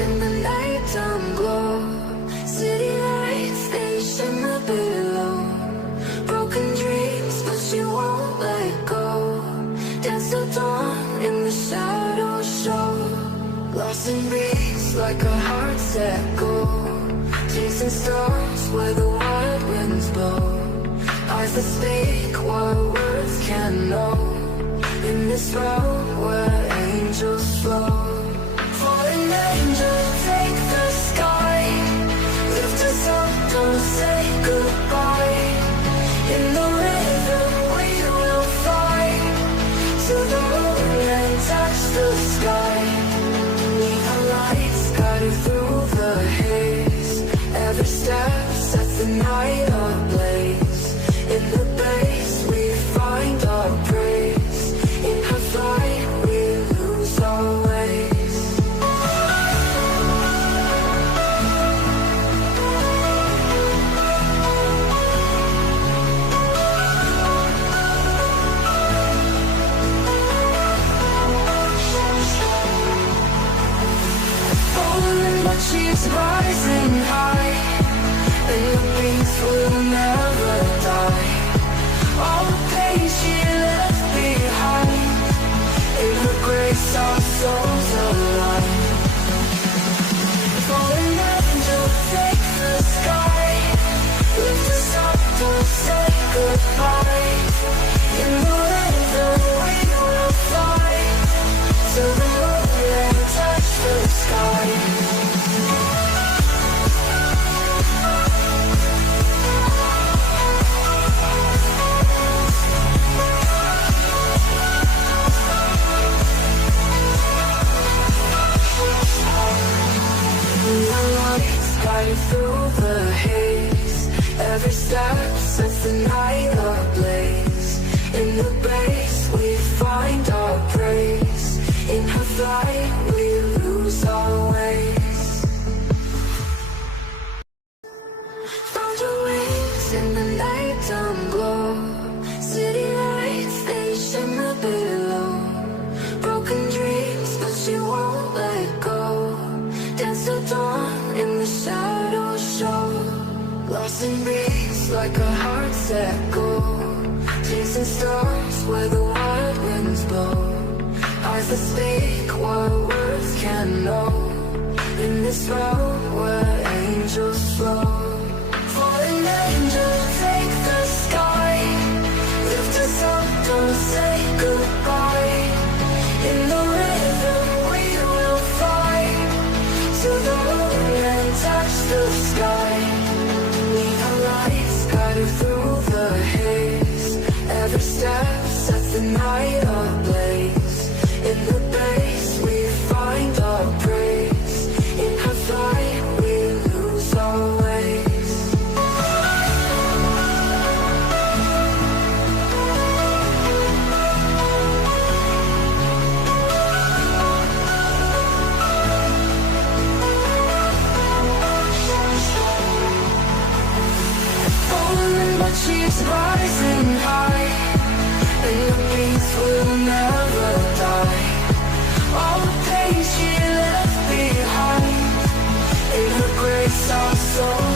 in the nighttime glow. City lights, they shimmer below. Broken dreams, but she won't let go. Dance till dawn in the shadow show. Lost in breeze like a heart set goal. Chasing stars where the wild winds blow. Eyes that speak what words can't know. In this realm where angels flow. Fallen angel, take the sky. Lift us up, don't say goodbye. In the rhythm we will fly to the moon and touch the sky. Neon lights guided through the haze. Every step sets the night ablaze. In the base we find our praise. In her flight we lose our ways. Falling but she's rising high. And the beats will never die. All the pain she left behind. In her grace our souls align. Fallen angel, take the sky. Lift us up, don't say goodbye. In the rhythm we will fly to the moon and touch the sky. Guided through the haze. Every step sets the night ablaze. In the base we find our praise. In her flight we lose our ways. Found your wings in the nighttime glow. City lights, they shimmer below. Broken dreams, but she won't let go. Dance till dawn in the shadow show. Lost in breeze like a heart set goal. Chasing stars where the wild winds blow. Eyes that speak what words can't know. In this realm where angels flow. Fallen angel, take the sky. Lift us up, don't say goodbye. In the rhythm we will fly to the moon and touch the sky. Neon lights guided through the haze. Every step sets the night ablaze. In the base we find our praise. In her flight we lose our ways. But she's rising high. And the beats will never die. All the pain she left behind. In her grace our soul